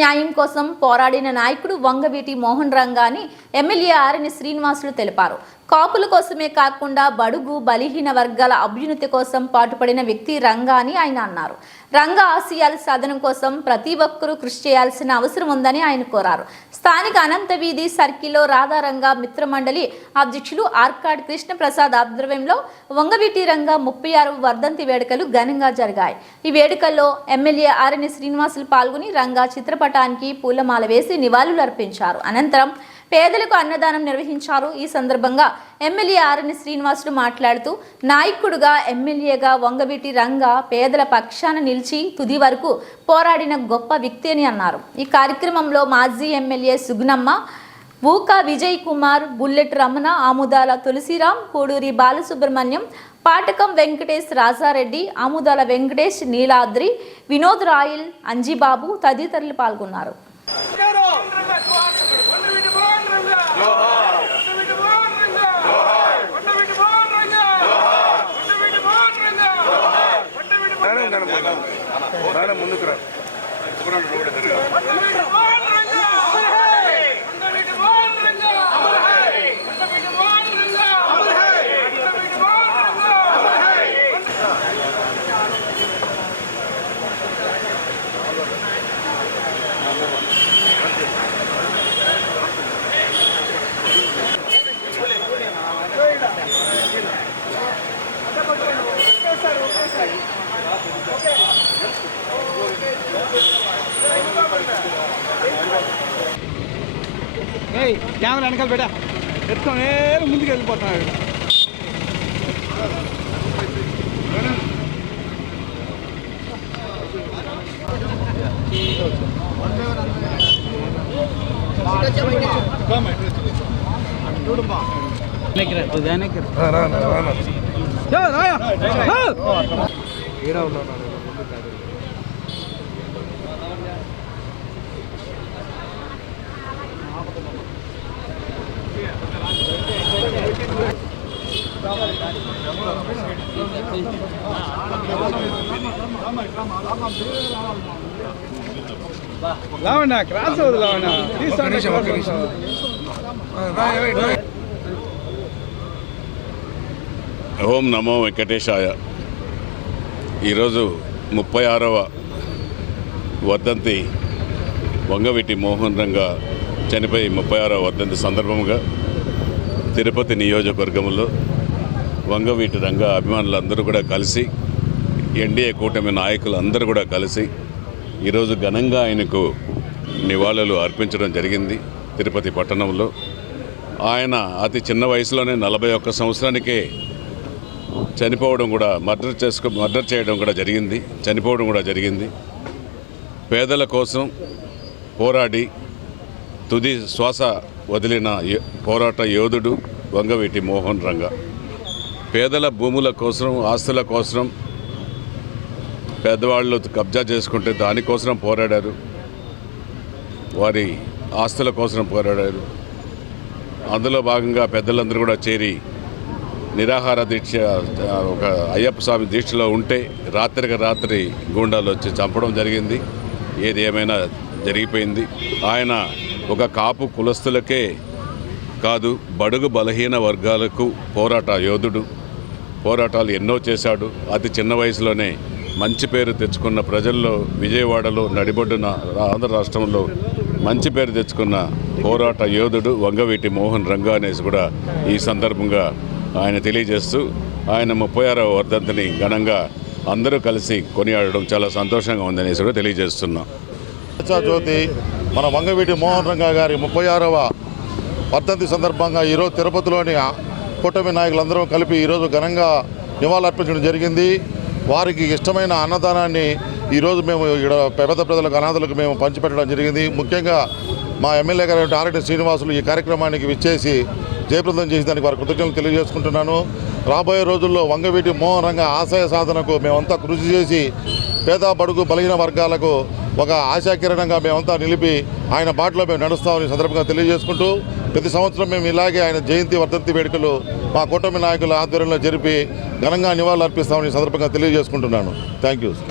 న్యాయం కోసం పోరాడిన నాయకుడు వంగవీటి మోహన్ రంగా అని ఎమ్మెల్యే ఆర్ఎన్ శ్రీనివాసులు తెలిపారు. కాపుల కోసమే కాకుండా బడుగు బలహీన వర్గాల అభ్యున్నతి కోసం పాటుపడిన వ్యక్తి రంగా అని ఆయన అన్నారు. రంగా ఆశయాల సాధన కోసం ప్రతి ఒక్కరూ కృషి చేయాల్సిన అవసరం ఉందని ఆయన కోరారు. స్థానిక అనంత వీధి సర్కిల్లో రాధారంగా మిత్రమండలి అధ్యక్షులు ఆర్కాడ్ కృష్ణప్రసాద్ ఆధ్వర్యంలో వంగవీటి రంగా 36వ వర్ధంతి వేడుకలు ఘనంగా జరిగాయి. ఈ వేడుకల్లో ఎమ్మెల్యే ఆర్ఎన్ శ్రీనివాసులు పాల్గొని రంగా చిత్రపటానికి పూలమాల వేసి నివాళులు అర్పించారు. అనంతరం పేదలకు అన్నదానం నిర్వహించారు. ఈ సందర్భంగా ఎమ్మెల్యే ఆర్ఎన్ శ్రీనివాసులు మాట్లాడుతూ నాయకుడుగా ఎమ్మెల్యేగా వంగవీటి రంగా పేదల పక్షాన నిలిచి తుది వరకు పోరాడిన గొప్ప వ్యక్తి అని అన్నారు. ఈ కార్యక్రమంలో మాజీ ఎమ్మెల్యే సుగుణమ్మ, ఊకా విజయ్ కుమార్, బుల్లెట్ రమణ, ఆముదాల తులసిరాం, కోడూరి బాలసుబ్రహ్మణ్యం, పాటకం వెంకటేష్, రాజారెడ్డి, ఆముదాల వెంకటేష్, నీలాద్రి, వినోద్ రాయల్, అంజిబాబు తదితరులు పాల్గొన్నారు. కెమెరా వెనకాల పెట్టా ఎత్తుకొని ముందుకు వెళ్ళిపోతున్నాడు. లావణ క్రాస్ అవుతుంది. లావణ ఓం నమో వెంకటేశాయ. ఈరోజు 36వ వర్ధంతి వంగవీటి మోహన్ రంగా చనిపోయి 36వ వర్ధంతి సందర్భంగా తిరుపతి నియోజకవర్గంలో వంగవీటి రంగా అభిమానులందరూ కూడా కలిసి, ఎన్డీఏ కూటమి నాయకులు అందరూ కూడా కలిసి ఈరోజు ఘనంగా ఆయనకు నివాళులు అర్పించడం జరిగింది. తిరుపతి పట్టణంలో ఆయన అతి చిన్న వయసులోనే 41 సంవత్సరానికే చనిపోవడం కూడా మర్డర్ చేయడం కూడా జరిగింది, చనిపోవడం కూడా జరిగింది. పేదల కోసం పోరాడి తుది శ్వాస వదిలిన పోరాట యోధుడు వంగవీటి మోహన్ రంగా. పేదల భూముల కోసం, ఆస్తుల కోసం పేదవాళ్ళు కబ్జా చేసుకుంటే దానికోసం పోరాడారు, వారి ఆస్తుల కోసం పోరాడారు. అందులో భాగంగా పెద్దలందరూ కూడా చేరి నిరాహార దీక్ష, ఒక అయ్యప్ప స్వామి దీక్షలో ఉంటే రాత్రికి రాత్రి గూండాలు వచ్చి చంపడం జరిగింది. ఏది ఏమైనా జరిగిపోయింది. ఆయన ఒక కాపు కులస్తులకే కాదు, బడుగు బలహీన వర్గాలకు పోరాట యోధుడు. పోరాటాలు ఎన్నో చేశాడు. అతి చిన్న వయసులోనే మంచి పేరు తెచ్చుకున్న, ప్రజల్లో విజయవాడలో నడిబొడ్డున ఆంధ్ర రాష్ట్రంలో మంచి పేరు తెచ్చుకున్న పోరాట యోధుడు వంగవీటి మోహన్ రంగా అనేసి కూడా ఈ సందర్భంగా ఆయన తెలియజేస్తూ, ఆయన 36వ వర్ధంతిని ఘనంగా అందరూ కలిసి కొనియాడడం చాలా సంతోషంగా ఉందనేసి కూడా తెలియజేస్తున్నాం. జ్యోతి మన వంగవీటి మోహన్ రంగా గారి 36వ వర్ధంతి సందర్భంగా ఈరోజు తిరుపతిలోని కూటమి నాయకులందరూ కలిపి ఈరోజు ఘనంగా నివాళులర్పించడం జరిగింది. వారికి ఇష్టమైన అన్నదానాన్ని ఈరోజు మేము ఇక్కడ పేద ప్రజలకు, అనాథలకు మేము పంచిపెట్టడం జరిగింది. ముఖ్యంగా మా ఎమ్మెల్యే గారు ఆర్ఎన్ శ్రీనివాసులు ఈ కార్యక్రమానికి విచ్చేసి జయప్రదం చేసి దానికి వారి కృతజ్ఞతలు తెలియజేసుకుంటున్నాను. రాబోయే రోజుల్లో వంగవీటి మోహన్ రంగా ఆశయ సాధనకు మేమంతా కృషి చేసి పేద బడుగు బలహీన వర్గాలకు ఒక ఆశాకిరణంగా మేమంతా నిలిపి ఆయన బాటలో మేము నడుస్తామని సందర్భంగా తెలియజేసుకుంటూ, ప్రతి సంవత్సరం మేము ఇలాగే ఆయన జయంతి వర్ధంతి వేడుకలు మా కూటమి నాయకుల ఆధ్వర్యంలో జరిపి ఘనంగా నివాళులు అర్పిస్తామని సందర్భంగా తెలియజేసుకుంటున్నాను. Thank you.